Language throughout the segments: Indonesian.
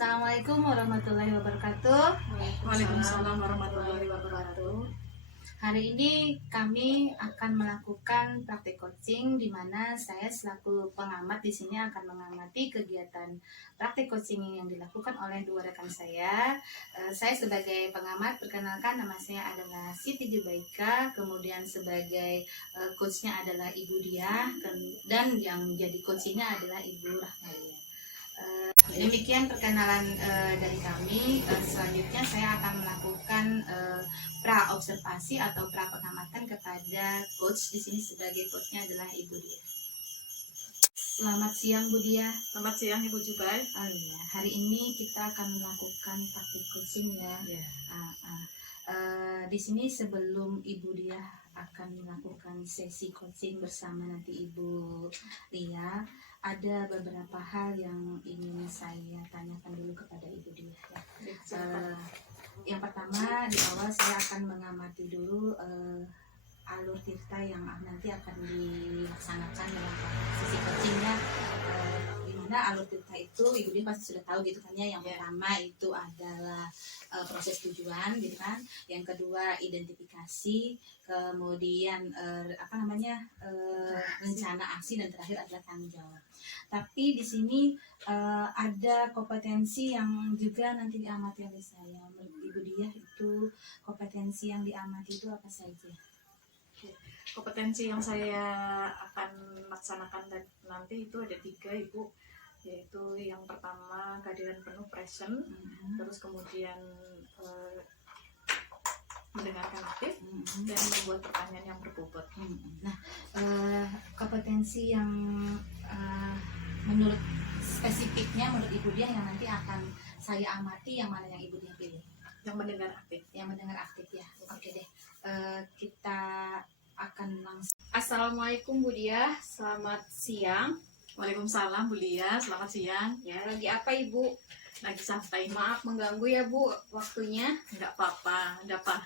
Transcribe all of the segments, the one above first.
Assalamualaikum warahmatullahi wabarakatuh. Waalaikumsalam warahmatullahi wabarakatuh. Hari ini kami akan melakukan praktik coaching di mana saya selaku pengamat di sini akan mengamati kegiatan praktik coaching yang dilakukan oleh dua rekan saya. Saya sebagai pengamat, perkenalkan, nama saya adalah Siti Jubaika, kemudian sebagai coachnya adalah Ibu Diah, dan yang menjadi coachingnya adalah Ibu Rahmalia. Demikian perkenalan dari kami. Selanjutnya saya akan melakukan pra observasi atau pra pengamatan kepada coach. Di sini sebagai coachnya adalah Ibu Diah. Selamat siang Bu Diah. Selamat siang Ibu Jubai. Oh iya, hari ini kita akan melakukan praktik coaching ya. Di sini sebelum Ibu Diah akan melakukan sesi coaching bersama nanti Ibu Lia, ada beberapa hal yang ingin saya tanyakan dulu kepada Ibu Diah ya. Yang pertama, di awal saya akan mengamati dulu alur tirta yang nanti akan dilaksanakan dalam sesi coachingnya. Dimana alur tirta itu Ibu Diah pasti sudah tahu gitu kan ya. Yang pertama itu adalah proses tujuan gitu kan. Yang kedua identifikasi, kemudian rencana aksi, dan terakhir adalah tanggung jawab. Tapi di sini ada kompetensi yang juga nanti diamati oleh saya. Menurut Ibu Diah itu kompetensi yang diamati itu apa saja? Kompetensi yang saya akan laksanakan nanti itu ada 3 Ibu, yaitu yang pertama kehadiran penuh present, terus kemudian mendengarkan aktif, dan membuat pertanyaan yang berbobot. Nah, kompetensi yang menurut spesifiknya menurut Ibu Diah yang nanti akan saya amati, yang mana yang Ibu Diah pilih? Yang mendengar aktif. Yang mendengar aktif ya. Oke deh. Kita akan langsung. Assalamualaikum Bu Diah, selamat siang. Waalaikumsalam Bu Lia, selamat siang. Ya, lagi apa Ibu? Lagi santai. Maaf mengganggu ya Bu waktunya. Enggak apa-apa, ada apa?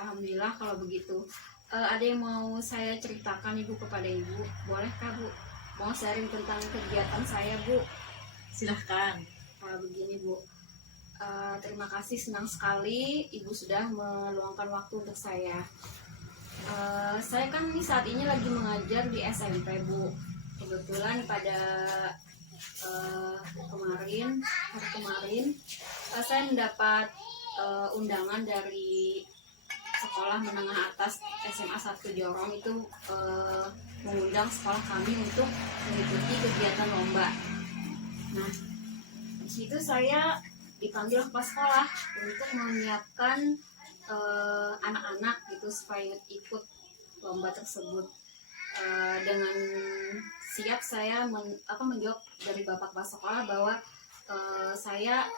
Alhamdulillah kalau begitu. Ada yang mau saya ceritakan Ibu kepada Ibu, bolehkah Bu? Mau sharing tentang kegiatan saya Bu. Silahkan. Begini Bu, terima kasih, senang sekali Ibu sudah meluangkan waktu untuk saya. Saya kan saat ini lagi mengajar di SMP Bu. Kebetulan pada hari kemarin saya mendapat undangan dari sekolah menengah atas SMA 1 Jorong itu mengundang sekolah kami untuk mengikuti kegiatan lomba. Nah, di situ saya dipanggil ke sekolah untuk menyiapkan anak-anak gitu supaya ikut lomba tersebut. Dengan siap saya menjawab dari Bapak Kepala Sekolah bahwa saya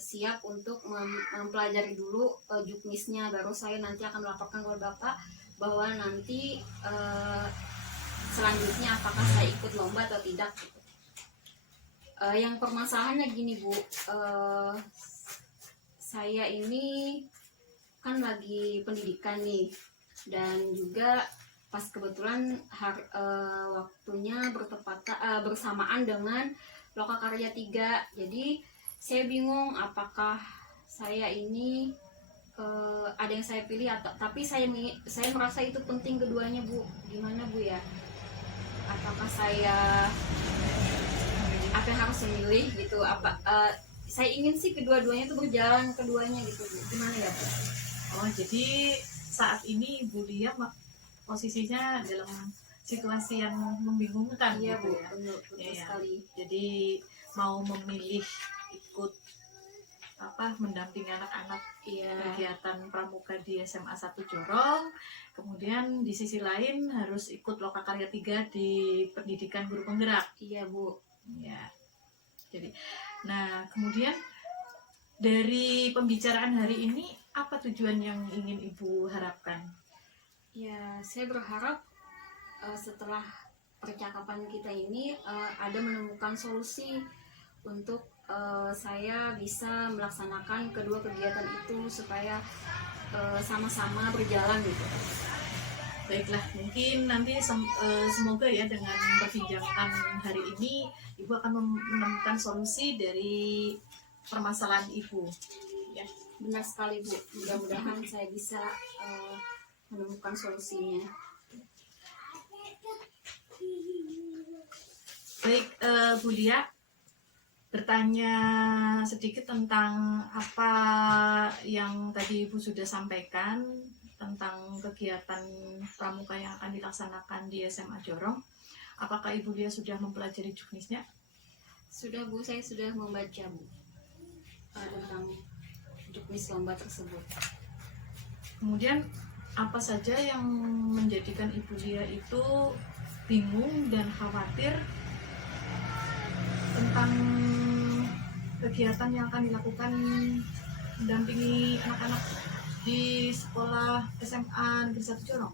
siap untuk mempelajari dulu juknisnya, baru saya nanti akan melaporkan kepada Bapak bahwa nanti selanjutnya apakah saya ikut lomba atau tidak gitu. Yang permasalahannya gini Bu, saya ini kan lagi pendidikan nih, dan juga pas kebetulan waktunya bersamaan dengan Lokakarya 3. Jadi saya bingung apakah saya ini ada yang saya pilih atau, tapi saya merasa itu penting keduanya Bu. Gimana Bu ya? Apakah saya yang harus memilih gitu? Saya ingin sih kedua-duanya itu berjalan keduanya gitu Bu. Gimana ya Bu? Oh, jadi saat ini Bu Lia posisinya dalam situasi yang membingungkan. Iya gitu Bu, ya? betul sekali. Jadi mau memilih ikut mendampingi anak-anak kegiatan pramuka di SMA 1 Jorong, kemudian di sisi lain harus ikut Lokakarya 3 di pendidikan guru penggerak. Iya Bu. Ya. Jadi, nah kemudian dari pembicaraan hari ini apa tujuan yang ingin Ibu harapkan? Ya, saya berharap setelah percakapan kita ini ada menemukan solusi untuk saya bisa melaksanakan kedua kegiatan itu supaya sama-sama berjalan gitu. Baiklah, mungkin nanti semoga ya dengan perbincangan hari ini Ibu akan menemukan solusi dari permasalahan Ibu. Ya. Benar sekali Bu, mudah-mudahan saya bisa menemukan solusinya. Baik, Bu Lia, bertanya sedikit tentang apa yang tadi Ibu sudah sampaikan tentang kegiatan pramuka yang akan dilaksanakan di SMA Jorong. Apakah Ibu Lia sudah mempelajari juknisnya? Sudah Bu, saya sudah membaca Bu tentang juknis lomba tersebut. Kemudian apa saja yang menjadikan Ibu Lia itu bingung dan khawatir tentang kegiatan yang akan dilakukan mendampingi anak-anak di sekolah SMA Negeri 1 Jorong?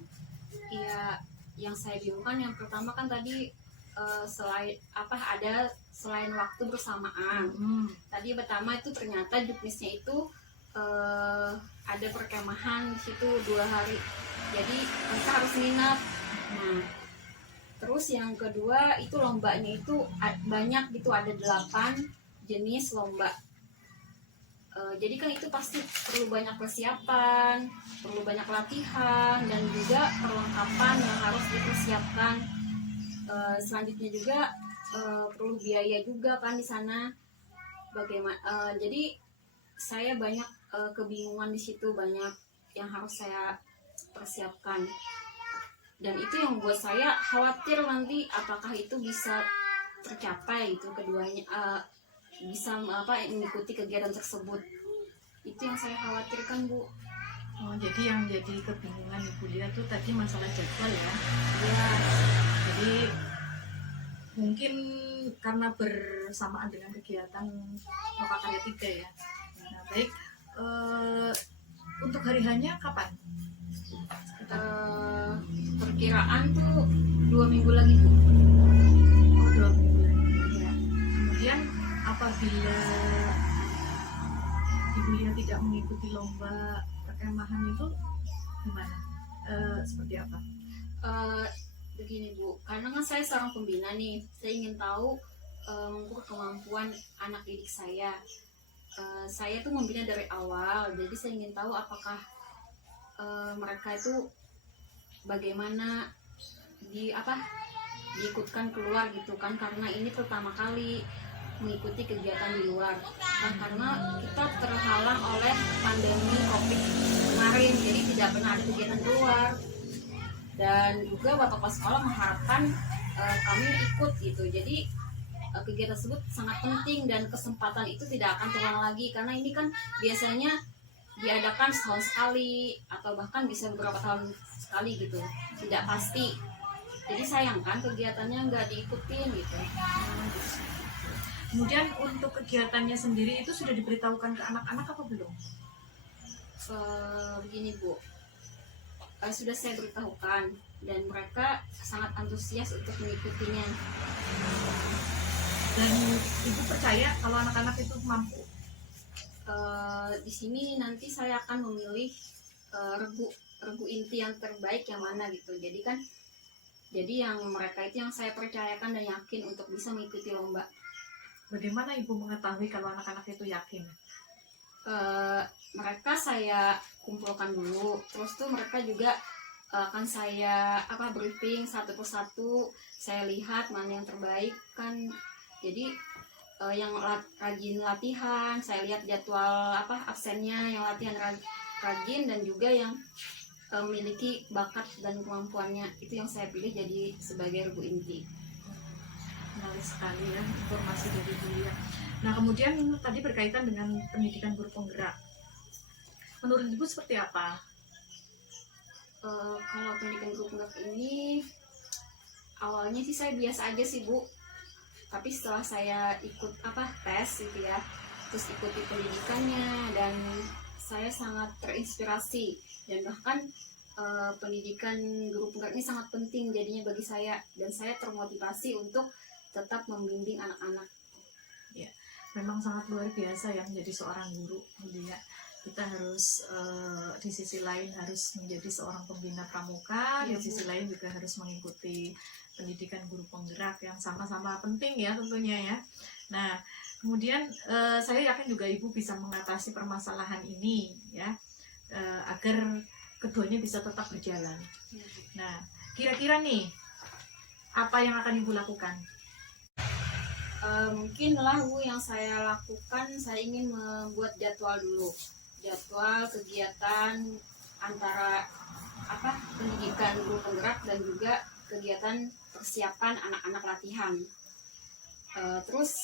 Iya, yang saya bingungkan yang pertama kan tadi selain waktu bersamaan. Tadi pertama itu ternyata juknisnya itu ada perkemahan di situ 2 hari. Jadi kita harus nginap. Nah, terus yang kedua itu lombanya itu banyak gitu, ada 8 jenis lomba. Jadi kan itu pasti perlu banyak persiapan, perlu banyak latihan, dan juga perlengkapan yang harus dipersiapkan. Selanjutnya juga perlu biaya juga kan di sana. Bagaimana? Jadi saya banyak kebingungan di situ, banyak yang harus saya persiapkan. Dan itu yang membuat saya khawatir nanti apakah itu bisa tercapai itu keduanya, bisa mengikuti kegiatan tersebut. Itu yang saya khawatirkan Bu. Oh, jadi yang jadi kebingungan Ibu Lia tuh tadi masalah jadwal ya? Ya. Jadi mungkin karena bersamaan dengan kegiatan Lokakarya 3 ya. Nah, baik, untuk hari hanya kapan? Perkiraan tuh 2 minggu lagi Bu. Oh, 2 minggu lagi ya. Kemudian apabila Ibu Lia tidak mengikuti lomba perkemahan itu gimana? Seperti apa? Begini Bu, karena kan saya seorang pembina nih, saya ingin tahu mengukur kemampuan anak didik saya. Saya tuh membina dari awal, jadi saya ingin tahu apakah mereka itu bagaimana diikutkan keluar gitu kan, karena ini pertama kali mengikuti kegiatan di luar kan, karena kita terhalang oleh pandemi COVID kemarin, jadi tidak pernah ada kegiatan keluar. Dan juga bapak kepala sekolah mengharapkan kami ikut gitu, jadi kegiatan tersebut sangat penting dan kesempatan itu tidak akan terulang lagi, karena ini kan biasanya diadakan setahun sekali atau bahkan bisa beberapa tahun sekali gitu, tidak pasti. Jadi sayang kan kegiatannya nggak diikutin gitu. Kemudian untuk kegiatannya sendiri itu sudah diberitahukan ke anak-anak apa belum? Begini Bu, sudah saya beritahukan dan mereka sangat antusias untuk mengikutinya. Dan Ibu percaya kalau anak-anak itu mampu? Di sini nanti saya akan memilih regu inti yang terbaik yang mana gitu. Jadi yang mereka itu yang saya percayakan dan yakin untuk bisa mengikuti lomba. Bagaimana Ibu mengetahui kalau anak-anak itu yakin? Mereka saya kumpulkan dulu, terus tuh mereka juga akan saya briefing satu persatu, saya lihat mana yang terbaik kan. Jadi yang rajin latihan, saya lihat jadwal absennya, yang latihan rajin dan juga yang memiliki bakat dan kemampuannya, itu yang saya pilih jadi sebagai regu inti. Menarik sekali ya informasi dari Bu Lia. Nah, kemudian tadi berkaitan dengan pendidikan guru penggerak. Menurut Ibu seperti apa? Kalau pendidikan guru penggerak ini awalnya sih saya biasa aja sih Bu. Tapi setelah saya ikut tes gitu ya, terus ikuti pendidikannya dan saya sangat terinspirasi, dan bahkan pendidikan guru penggerak ini sangat penting jadinya bagi saya, dan saya termotivasi untuk tetap membimbing anak-anak. Ya, memang sangat luar biasa ya menjadi seorang guru, Bu Lia. kita harus di sisi lain harus menjadi seorang pembina pramuka, Iya, di sisi Bu. lain juga harus mengikuti pendidikan guru penggerak yang sama-sama penting ya tentunya ya. Nah, kemudian saya yakin juga Ibu bisa mengatasi permasalahan ini ya, agar keduanya bisa tetap berjalan. Nah, kira-kira nih apa yang akan Ibu lakukan? Mungkin lah Bu, yang saya lakukan, saya ingin membuat jadwal dulu, jadwal kegiatan antara pendidikan guru penggerak dan juga kegiatan persiapan anak-anak latihan. Terus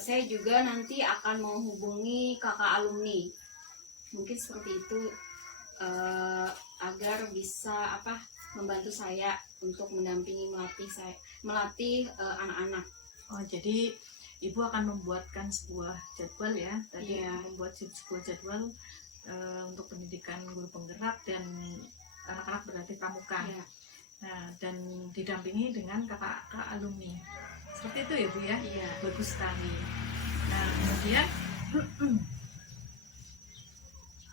saya juga nanti akan menghubungi kakak alumni, mungkin seperti itu, agar bisa membantu saya untuk mendampingi melatih anak-anak. Oh, jadi Ibu akan membuatkan sebuah jadwal ya, tadi Iya. membuat sebuah jadwal untuk pendidikan guru penggerak dan anak-anak berlatih pramuka. Iya. Nah, dan didampingi dengan kakak-kakak alumni. Seperti itu ya Bu ya? Iya. Bagus sekali. Nah, kemudian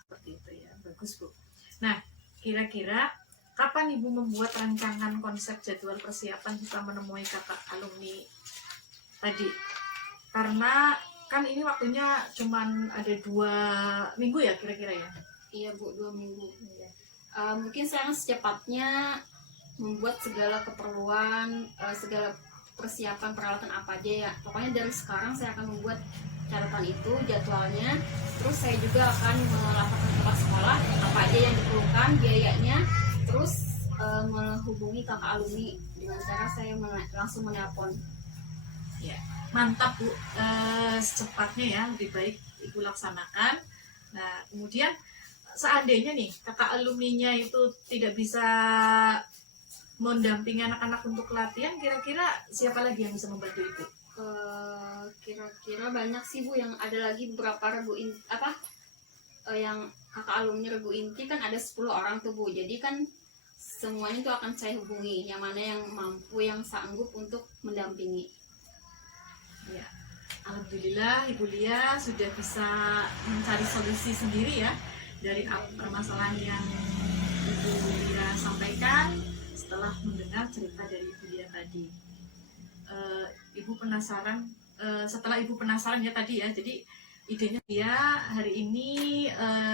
seperti itu ya, bagus Bu. Nah, kira-kira kapan Ibu membuat rancangan konsep jadwal persiapan kita menemui kakak alumni tadi? Karena kan ini waktunya cuman ada 2 minggu ya kira-kira ya? Iya Bu, 2 minggu. Mungkin saya akan secepatnya membuat segala keperluan, segala persiapan peralatan apa aja ya. Pokoknya dari sekarang saya akan membuat catatan itu, jadwalnya. Terus saya juga akan melaporkan ke kepala sekolah apa aja yang diperlukan, biayanya. Terus menghubungi kakak alumni dengan cara saya langsung menelpon. Ya, mantap Bu. Secepatnya ya, lebih baik Ibu laksanakan. Nah, kemudian seandainya nih kakak alumninya itu tidak bisa mendampingi anak-anak untuk latihan, kira-kira siapa lagi yang bisa membantu Ibu? Kira-kira banyak sih Bu, yang ada lagi beberapa yang kakak alumni regu inti kan ada 10 orang tuh Bu. Jadi kan semuanya tuh akan saya hubungi, yang mana yang mampu, yang sanggup untuk mendampingi. Ya, alhamdulillah Ibu Lia sudah bisa mencari solusi sendiri ya dari permasalahan yang Ibu Lia sampaikan setelah mendengar cerita dari Ibu Lia tadi. Ibu penasaran, setelah Ibu penasaran ya tadi ya, jadi idenya Lia hari ini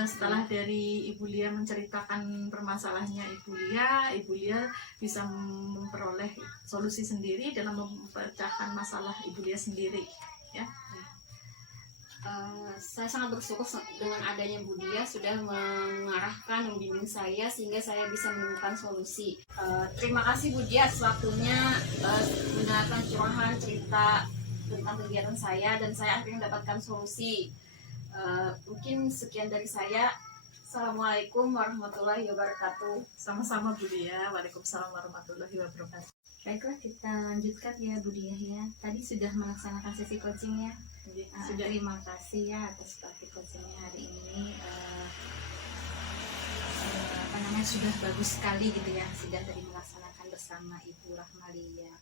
setelah dari Ibu Lia menceritakan permasalahannya Ibu Lia bisa memperoleh solusi sendiri dalam memecahkan masalah Ibu Lia sendiri ya. Saya sangat bersyukur dengan adanya Bu Dia sudah mengarahkan, membimbing saya sehingga saya bisa menemukan solusi. Terima kasih Bu Dia atas waktunya mendengarkan curahan cerita tentang kegiatan saya, dan saya akhirnya mendapatkan solusi. Mungkin sekian dari saya. Assalamualaikum warahmatullahi wabarakatuh. Sama-sama Bu Lia. Waalaikumsalam warahmatullahi wabarakatuh. Baiklah, kita lanjutkan ya Bu Diah ya. Tadi sudah melaksanakan sesi coaching ya. Sudah. Terima kasih ya atas praktik coachingnya hari ini. Sudah bagus sekali gitu ya. Sudah tadi melaksanakan bersama Ibu Rahmalia.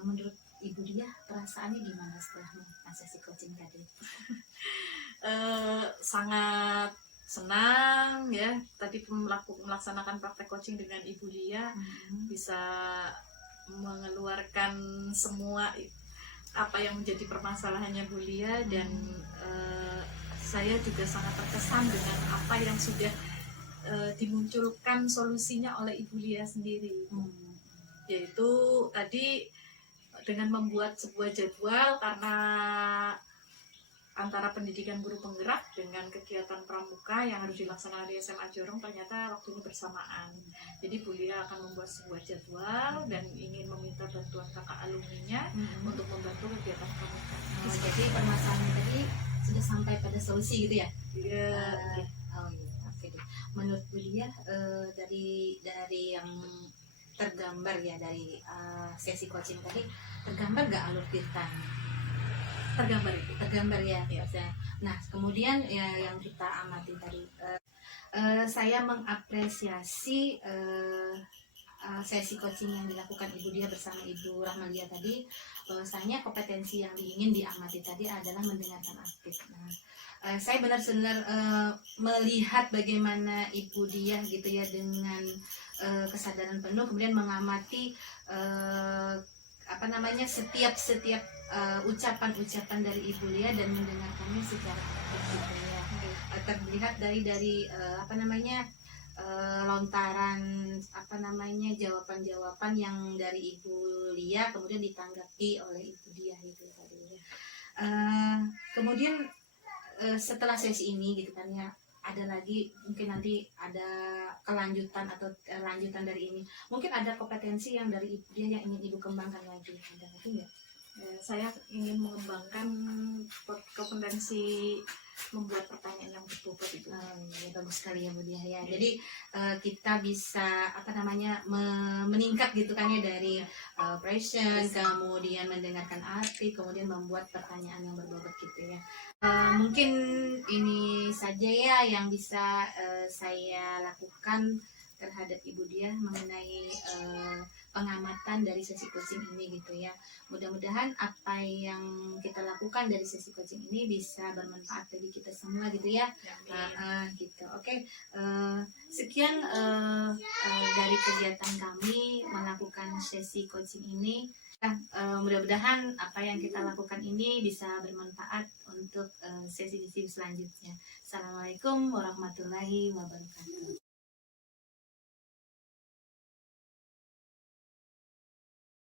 Menurut Ibu Diah, perasaannya gimana setelah melakukan sesi coaching tadi? Sangat senang ya, tadi melaksanakan praktek coaching dengan Ibu Lia bisa mengeluarkan semua apa yang menjadi permasalahannya Bu Lia, dan saya juga sangat terkesan dengan apa yang sudah dimunculkan solusinya oleh Ibu Lia sendiri, yaitu tadi dengan membuat sebuah jadwal, karena antara pendidikan guru penggerak dengan kegiatan pramuka yang harus dilaksanakan di SMA Jorong ternyata waktunya bersamaan. Jadi Bu Lia akan membuat sebuah jadwal dan ingin meminta bantuan kakak alumninya untuk membantu kegiatan pramuka. Jadi permasalahan tadi sudah sampai pada solusi gitu ya? Iya. Oke deh. Menurut Bu Lia, dari yang tergambar ya dari sesi coaching tadi, tergambar gak alur ceritanya? Tergambar ya. Nah, kemudian ya yang kita amati tadi, saya mengapresiasi sesi coaching yang dilakukan Ibu Dia bersama Ibu Rahmalia tadi, bahwasanya kompetensi yang ingin diamati tadi adalah mendengarkan aktif. Nah, saya benar-benar melihat bagaimana Ibu Dia gitu ya dengan kesadaran penuh kemudian mengamati setiap ucapan-ucapan dari Ibu Lia dan mendengarkannya secara aktif gitu ya. Terlihat dari lontaran jawaban-jawaban yang dari Ibu Lia kemudian ditanggapi oleh Ibu Dia gitu tadi ya. Kemudian setelah sesi ini gitu kan ya, ada lagi mungkin nanti ada kelanjutan atau lanjutan dari ini, mungkin ada kompetensi yang dari Ibu Dia yang ingin Ibu kembangkan lagi, ada lagi nggak? Saya ingin mengembangkan kompetensi membuat pertanyaan yang berbobot itu. Ya, bagus sekali ya Bu Dia ya. Jadi kita bisa meningkat gitu kan ya dari present, kemudian mendengarkan arti, kemudian membuat pertanyaan yang berbobot gitu ya. Mungkin ini saja ya yang bisa saya lakukan terhadap Ibu Dia mengenai pengamatan dari sesi coaching ini gitu ya. Mudah-mudahan apa yang kita lakukan dari sesi coaching ini bisa bermanfaat bagi kita semua gitu ya. Gitu. Oke. Sekian dari kegiatan kami melakukan sesi coaching ini. Mudah-mudahan apa yang kita lakukan ini bisa bermanfaat untuk sesi-sesi selanjutnya. Assalamualaikum warahmatullahi wabarakatuh.